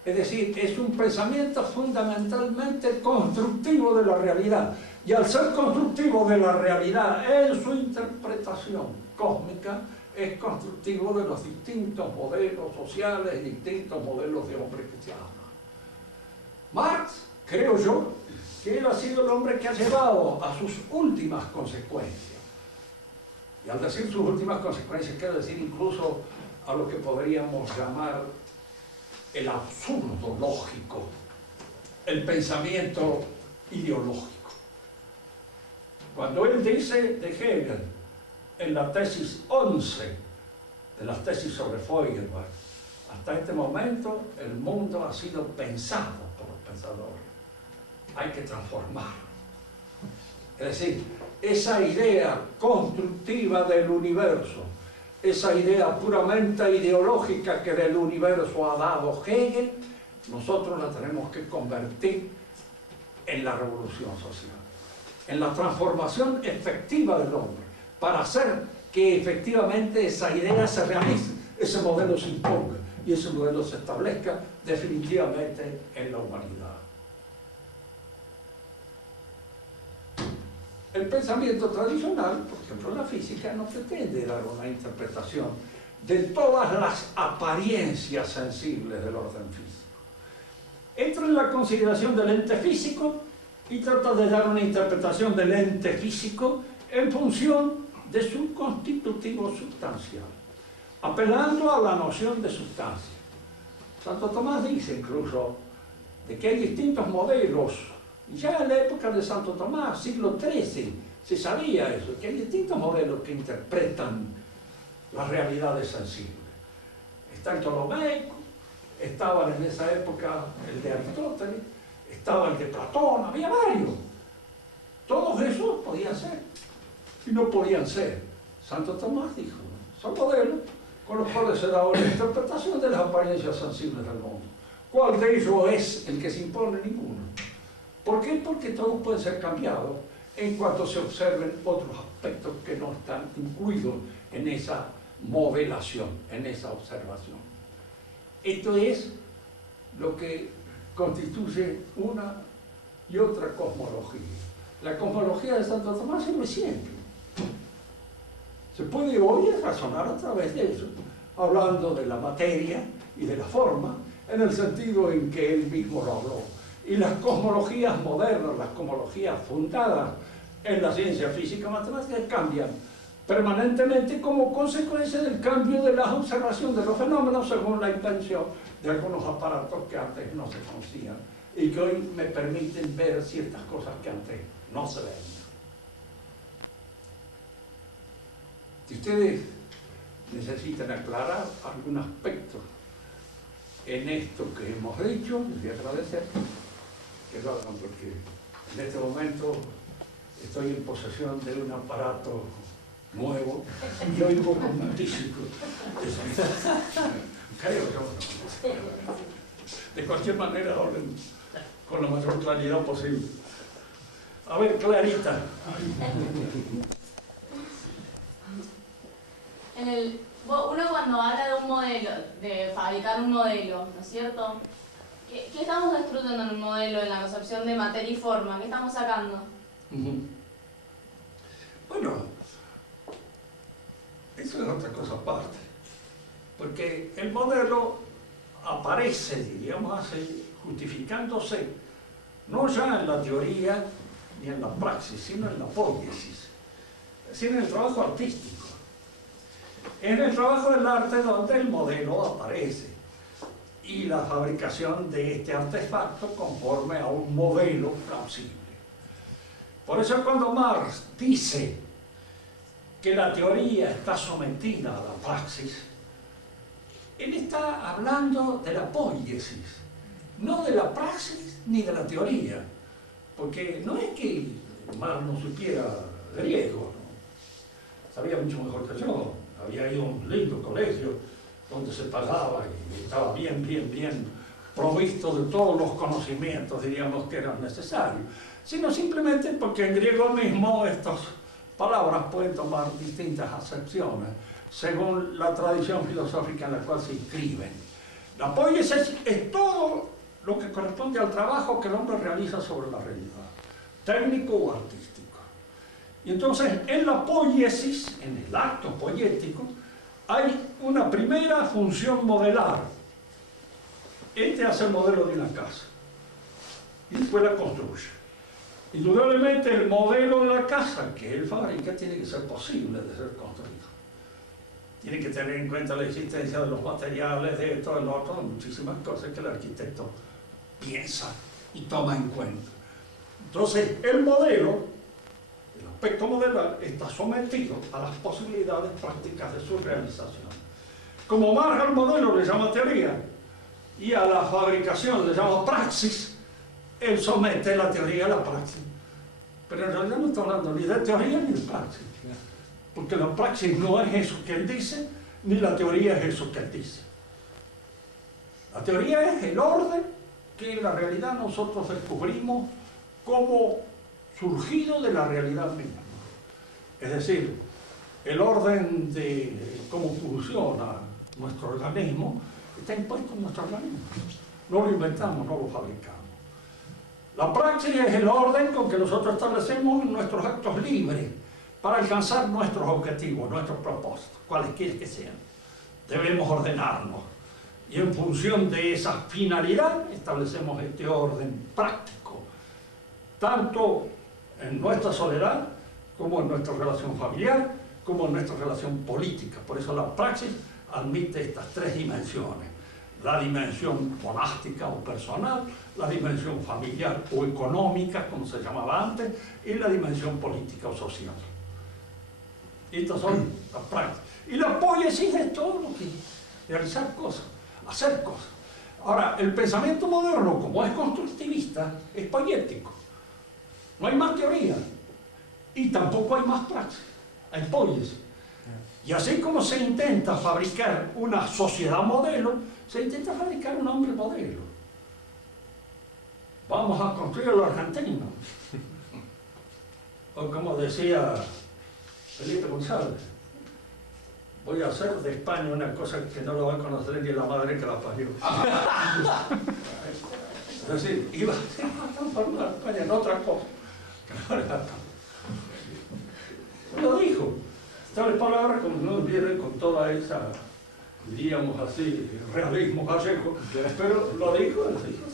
Es decir, es un pensamiento fundamentalmente constructivo de la realidad. Y al ser constructivo de la realidad en su interpretación cósmica, es constructivo de los distintos modelos sociales, distintos modelos de hombre que se ama. Marx, creo yo, que él ha sido el hombre que ha llevado a sus últimas consecuencias. Y al decir sus últimas consecuencias, quiero decir incluso a lo que podríamos llamar el absurdo lógico, el pensamiento ideológico. Cuando él dice de Hegel, en la tesis 11 de las tesis sobre Feuerbach, hasta este momento el mundo ha sido pensado por los pensadores. Hay que transformarlo. Es decir, esa idea constructiva del universo, esa idea puramente ideológica que del universo ha dado Hegel, nosotros la tenemos que convertir en la revolución social, en la transformación efectiva del hombre, para hacer que efectivamente esa idea se realice, ese modelo se imponga y ese modelo se establezca definitivamente en la humanidad. El pensamiento tradicional, por ejemplo la física, no pretende dar una interpretación de todas las apariencias sensibles del orden físico. Entra en la consideración del ente físico y trata de dar una interpretación del ente físico en función de su constitutivo sustancial, apelando a la noción de sustancia. Santo Tomás dice incluso de que hay distintos modelos. Ya en la época de Santo Tomás, siglo XIII, se sabía eso, que hay distintos modelos que interpretan las realidades sensibles. Está el ptolomeico, estaban en esa época el de Aristóteles, estaba el de Platón, había varios. Todos esos podían ser, y no podían ser. Santo Tomás dijo, son modelos con los cuales se da una interpretación de las apariencias sensibles del mundo. ¿Cuál de ellos es el que se impone? Ninguno. ¿Por qué? Porque todos pueden ser cambiados en cuanto se observen otros aspectos que no están incluidos en esa modelación, en esa observación. Esto es lo que constituye una y otra cosmología. La cosmología de Santo Tomás es muy simple. Se puede hoy razonar a través de eso, hablando de la materia y de la forma, en el sentido en que él mismo lo habló. Y las cosmologías modernas, las cosmologías fundadas en la ciencia física y matemática, cambian permanentemente como consecuencia del cambio de la observación de los fenómenos según la invención de algunos aparatos que antes no se conocían y que hoy me permiten ver ciertas cosas que antes no se veían. Si ustedes necesitan aclarar algún aspecto en esto que hemos dicho, les voy a agradecer que lo hagan, porque en este momento estoy en posesión de un aparato nuevo y oigo como un tísico. De cualquier manera, hablen con la mayor claridad posible. A ver, Clarita. Uno cuando habla de un modelo, de fabricar un modelo, ¿no es cierto? ¿Qué estamos destruyendo en un modelo, en la concepción de materia y forma? ¿Qué estamos sacando? Bueno, eso es otra cosa aparte, porque el modelo aparece, diríamos así, justificándose no ya en la teoría ni en la praxis, sino en la poiesis, es decir, en el trabajo artístico. En el trabajo del arte donde el modelo aparece y la fabricación de este artefacto conforme a un modelo plausible. Por eso cuando Marx dice que la teoría está sometida a la praxis, él está hablando de la poiesis, no de la praxis ni de la teoría, porque no es que Marx no supiera griego, ¿no? Sabía mucho mejor que yo. Había ido a un lindo colegio donde se pagaba y estaba bien provisto de todos los conocimientos, diríamos, que eran necesarios, sino simplemente porque en griego mismo estas palabras pueden tomar distintas acepciones según la tradición filosófica en la cual se inscriben. La poiesis es todo lo que corresponde al trabajo que el hombre realiza sobre la realidad, técnico o artístico. Y entonces, en la poiesis, en el acto poético, hay una primera función modelar. Este hace el modelo de una casa y después la construye. Indudablemente, el modelo de la casa que él fabrica tiene que ser posible de ser construido. Tiene que tener en cuenta la existencia de los materiales, de esto, de lo otro, de muchísimas cosas que el arquitecto piensa y toma en cuenta. Entonces, el modelo, el aspecto modelar, está sometido a las posibilidades prácticas de su realización. Como Marx al modelo le llama teoría y a la fabricación le llama praxis, él somete la teoría a la praxis. Pero en realidad no está hablando ni de teoría ni de praxis, porque la praxis no es eso que él dice, ni la teoría es eso que él dice. La teoría es el orden que en la realidad nosotros descubrimos como surgido de la realidad misma. Es decir, el orden de cómo funciona nuestro organismo está impuesto en nuestro organismo. No lo inventamos, no lo fabricamos. La praxis es el orden con que nosotros establecemos nuestros actos libres para alcanzar nuestros objetivos, nuestros propósitos, cualesquiera que sean. Debemos ordenarnos y en función de esa finalidad establecemos este orden práctico, tanto en nuestra soledad, como en nuestra relación familiar, como en nuestra relación política. Por eso la praxis admite estas tres dimensiones: la dimensión monástica o personal, la dimensión familiar o económica, como se llamaba antes, y la dimensión política o social. Estas son las prácticas. Y la poiesis es todo lo que realizar cosas, hacer cosas. Ahora, el pensamiento moderno, como es constructivista, es poético. No hay más teoría y tampoco hay más praxis, hay poiesis. Y así como se intenta fabricar una sociedad modelo, se intenta fabricar un hombre modelo. Vamos a construir a los argentinos. O como decía Felipe González, voy a hacer de España una cosa que no lo va a conocer ni la madre que la parió. Es decir, iba a transformar a España en otra cosa. Lo dijo. Tales palabras como no vienen con toda esa, diríamos así, realismo gallego, pero lo dijo, él dijo.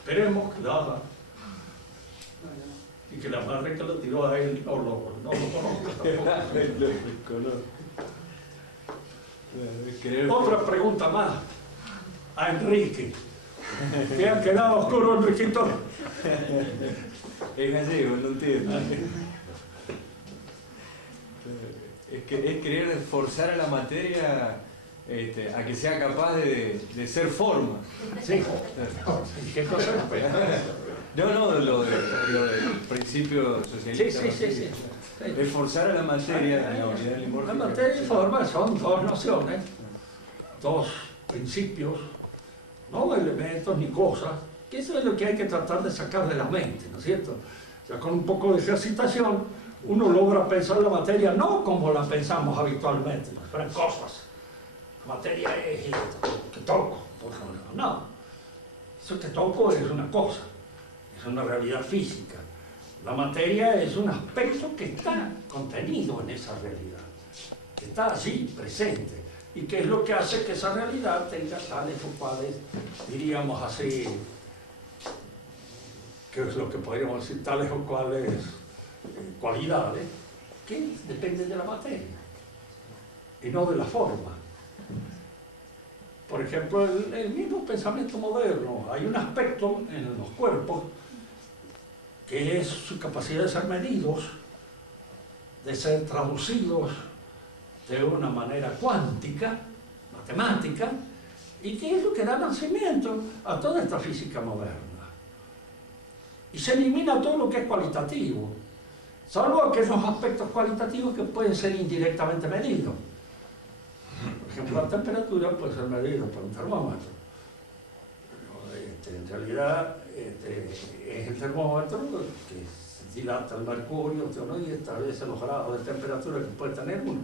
Esperemos que lo haga. Y que la madre que lo tiró a él no lo conozca tampoco. Otra pregunta más a Enrique. ¿Qué ha quedado oscuro, Enriquito? Es gallego, no entiendo. Es querer forzar a la materia a que sea capaz de ser forma. Sí. ¿Qué cosa? No, lo del principio socialista. Sí. Es forzar a la materia, la unidad limórfica. La materia y forma son dos nociones, dos principios, no elementos ni cosas, que eso es lo que hay que tratar de sacar de la mente, ¿no es cierto? Ya con un poco de ejercitación uno logra pensar la materia no como la pensamos habitualmente, no fueran cosas. La materia es esto, que toco, no. Eso que toco es una cosa, es una realidad física. La materia es un aspecto que está contenido en esa realidad, que está allí, presente, y que es lo que hace que esa realidad tenga tales o cuales, diríamos así, que es lo que podríamos decir, tales o cuales cualidades, que dependen de la materia, y no de la forma. Por ejemplo, el mismo pensamiento moderno, hay un aspecto en los cuerpos que es su capacidad de ser medidos, de ser traducidos de una manera cuántica, matemática, y que es lo que da nacimiento a toda esta física moderna. Y se elimina todo lo que es cualitativo, salvo aquellos aspectos cualitativos que pueden ser indirectamente medidos. Por ejemplo, la temperatura puede ser medida por un termómetro. En realidad es el termómetro que dilata el mercurio, ¿no? Y establece los grados de temperatura que puede tener uno.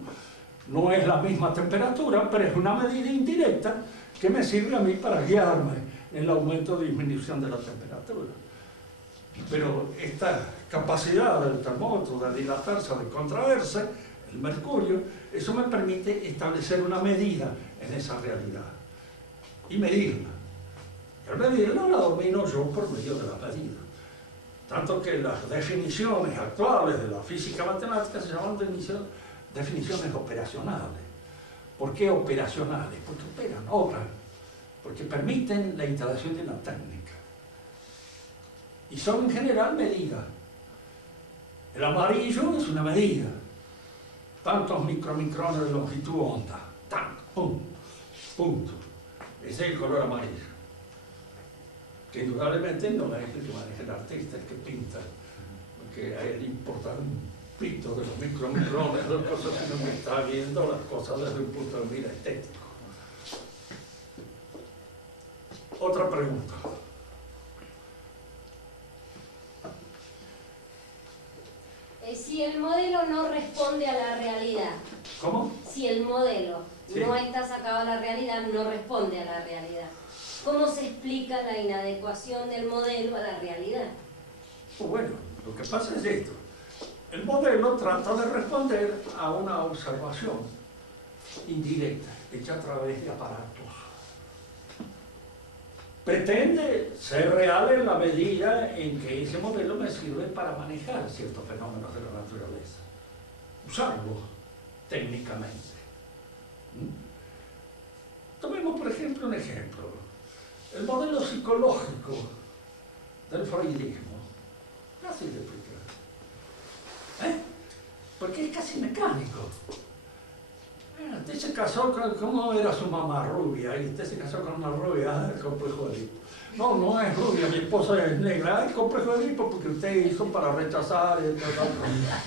No es la misma temperatura, pero es una medida indirecta que me sirve a mí para guiarme en el aumento o disminución de la temperatura. Pero esta capacidad del termómetro de dilatarse o de contraerse, el mercurio, eso me permite establecer una medida en esa realidad y medirla. El medirla la domino yo por medio de la medida. Tanto que las definiciones actuales de la física matemática se llaman definiciones operacionales. ¿Por qué operacionales? Porque operan, obran, porque permiten la instalación de una técnica. Y son en general medidas. El amarillo es una medida. Tantos micromicrones de longitud onda. Tanto, punto. Ese es el color amarillo. Que indudablemente no es el que maneja el artista, el que pinta, porque a él importa un pito de los micromicrones, las cosas, sino que está viendo las cosas desde un punto de vista estético. Otra pregunta. Si el modelo no responde a la realidad. ¿Cómo? Si el modelo Sí. no está sacado a la realidad, no responde a la realidad. ¿Cómo se explica la inadecuación del modelo a la realidad? Pues bueno, lo que pasa es esto. El modelo trata de responder a una observación indirecta, hecha a través de aparatos. Pretende ser real en la medida en que ese modelo me sirve para manejar ciertos fenómenos de la naturaleza. Usarlos técnicamente. Tomemos, por ejemplo, un ejemplo. El modelo psicológico del freudismo. Fácil de explicar. Porque es casi mecánico. Usted se casó con, ¿cómo era su mamá? Rubia, y usted se casó con una rubia, el complejo de Edipo. No, no es rubia, mi esposa es negra, el complejo de Edipo porque usted hizo para rechazar,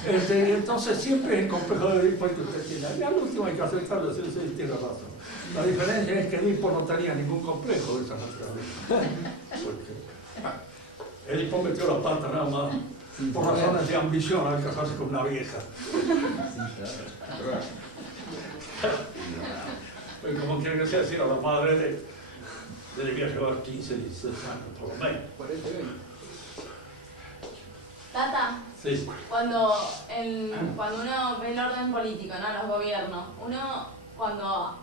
entonces siempre es el complejo de Edipo que usted tiene. Y al último hay que aceptarlo, sí, tiene razón. La diferencia es que Edipo no tenía ningún complejo de esa naturaleza. Porque Edipo metió la pata nada más por razones de ambición al casarse con una vieja. Pues como quiere que sea, decir a la madre debía llevar 15, 16 años, por lo menos. Tata, Sí. cuando uno ve el orden político, ¿no? Los gobiernos, cuando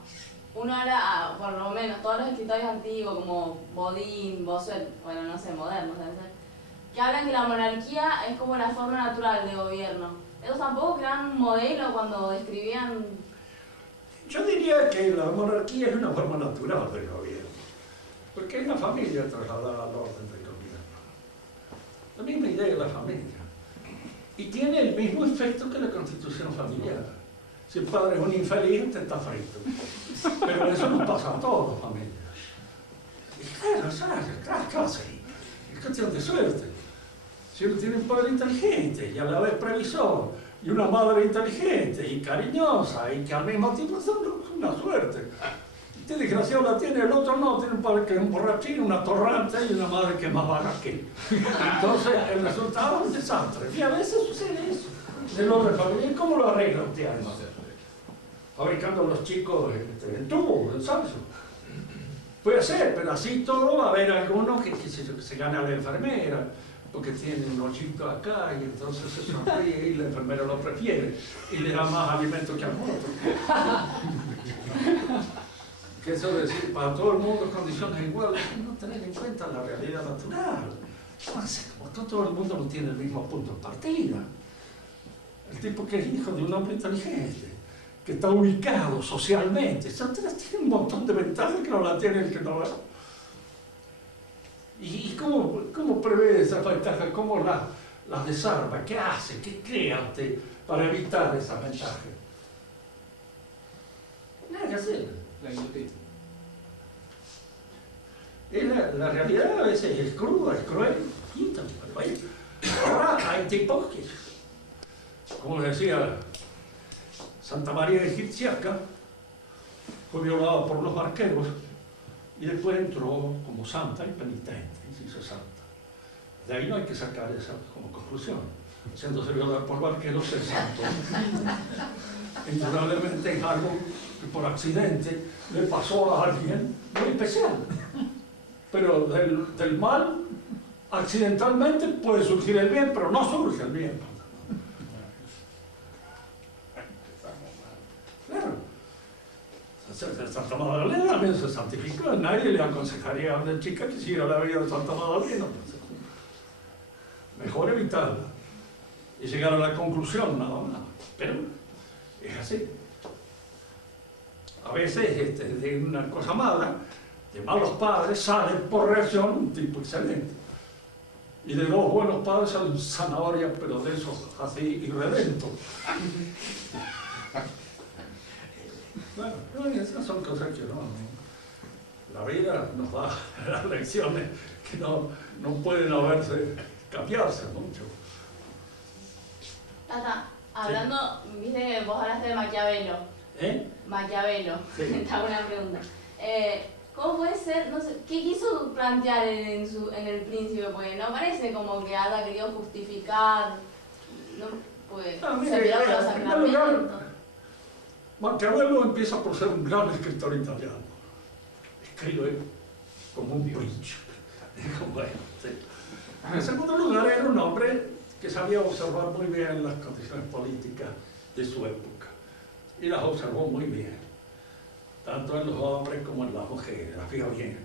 uno habla, por lo menos todos los escritores antiguos como Bodin, Bossuet, bueno, no sé, modernos, debe ser, que hablan que la monarquía es como la forma natural de gobierno. ¿Ellos tampoco crean un modelo cuando describían? Yo diría que la monarquía es una forma natural del gobierno, porque es la familia trasladada al orden del gobierno. La misma idea de la familia. Y tiene el mismo efecto que la constitución familiar. Si el padre es un infeliz, usted está frito. Pero eso nos pasa a todos, familia. Y claro, casi. Es cuestión de suerte. Si uno tiene un padre inteligente y a la vez previsor, y una madre inteligente y cariñosa, y que al mismo tiempo es una suerte. Este desgraciado la tiene, el otro no, tiene un padre que es un borrachín, una torrante y una madre que es más vaga que él. Entonces el resultado es un desastre. Y a veces sucede eso. Del orden familiar, ¿cómo lo arregla usted además? Fabricando a los chicos en tubo, en salso. Puede ser, pero así todo va a haber algunos que se gana a la enfermera, porque tiene un hoyito acá y entonces se sonríe y la enfermera lo prefiere y le da más alimento que al otro. Que eso es decir, para todo el mundo condiciones iguales, no tener en cuenta la realidad natural. Como todo el mundo no tiene el mismo punto de partida. El tipo que es hijo de un hombre inteligente, que está ubicado socialmente, tiene un montón de ventajas que no la tiene el que no la... ¿Y cómo prevé esas ventajas? ¿Cómo las desarma? ¿Qué hace? ¿Qué crea usted para evitar esas ventajas? Nada que hacer. La realidad a veces es cruda, es cruel. Ahora hay tipos que, como decía Santa María de Egipciaca, fue violada por los barqueros y después entró como santa y penitente y se hizo santa. De ahí no hay que sacar esa como conclusión. Siéndose violada por barqueros es santo. Indudablemente es algo que por accidente le pasó a alguien muy especial. Pero del mal, accidentalmente puede surgir el bien, pero no surge el bien. Claro. Santa Magdalena también se santificó. Nadie le aconsejaría a una chica que siguiera la vida de Santa Magdalena. Mejor evitarla y llegar a la conclusión, nada más. Pero es así. A veces de una cosa mala, de malos padres, sale por reacción un tipo excelente. Y de dos buenos padres sale un zanahoria, pero de esos así irredentos. Bueno, esas son cosas que no. La vida nos da las lecciones que no pueden cambiarse mucho. Tata, hablando, viste, vos hablaste de Maquiavelo. Maquiavelo, Sí. te hago una pregunta. ¿Cómo puede ser, no sé, qué quiso plantear en el Príncipe? Porque no parece como que haya querido justificar, no, pues, Mira, servidor de los en primer lugar, sacramentos. Maquiavelo empieza por ser un gran escritor italiano. Escribe como un príncipe. Bueno, sí. En segundo lugar, era un hombre que sabía observar muy bien las condiciones políticas de su época. Y las observó muy bien, tanto en los hombres como en las mujeres, las vio bien.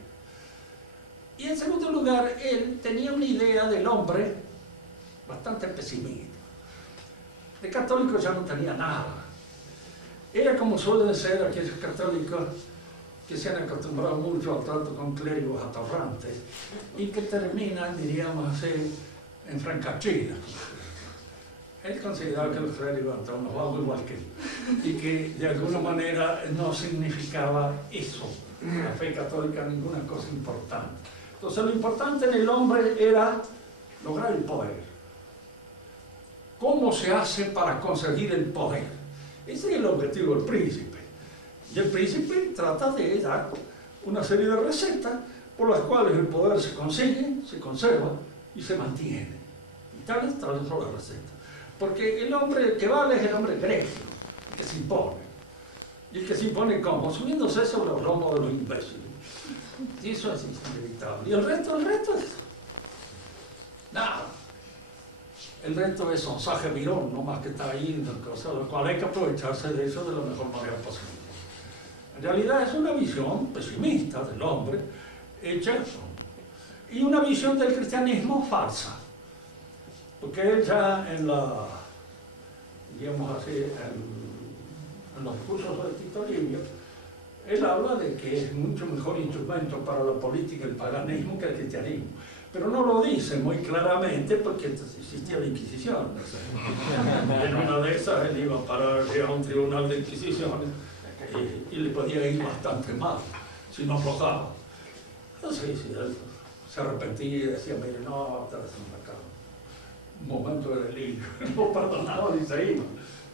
Y en segundo lugar, él tenía una idea del hombre bastante pesimista. De católico ya no tenía nada. Era como suelen ser aquellos católicos que se han acostumbrado mucho al trato con clérigos atorrantes y que terminan, diríamos así, en francachina. Él consideraba que los clérigos eran unos vagos igual que él y que de alguna manera no significaba eso, la fe católica, ninguna cosa importante. Entonces lo importante en el hombre era lograr el poder. ¿Cómo se hace para conseguir el poder? Ese es el objetivo del príncipe. Y el príncipe trata de dar una serie de recetas por las cuales el poder se consigue, se conserva y se mantiene. Y tales son las recetas. Porque el hombre que vale es el hombre greco, el que se impone. Y el que se impone, ¿cómo? Subiéndose sobre los lomos de los imbéciles. Y eso es inevitable. Y el resto es nada. El resto es sonsaje virón, no más que está ahí, lo cual hay que aprovecharse de eso de la mejor manera posible. En realidad es una visión pesimista del hombre hecha y una visión del cristianismo falsa. Porque él ya digamos así, en los discursos de Tito Livio, él habla de que es mucho mejor instrumento para la política el paganismo que el cristianismo. Pero no lo dice muy claramente porque existía la Inquisición. En una de esas él iba a parar a un tribunal de Inquisición y le podía ir bastante mal si no aflojaba. Entonces, sí, él se arrepentía y decía, mire, no, estás haciendo acá un momento de delirio. No perdonaba ni se iba.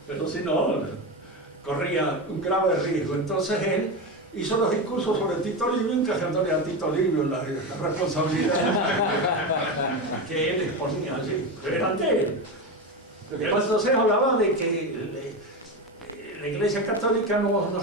Pero si no, corría un grave riesgo. Entonces él hizo los discursos sobre Tito Livio, encajándole a Tito Livio la responsabilidad que él exponía allí. Pero eran de él. Entonces hablaba de que la Iglesia Católica no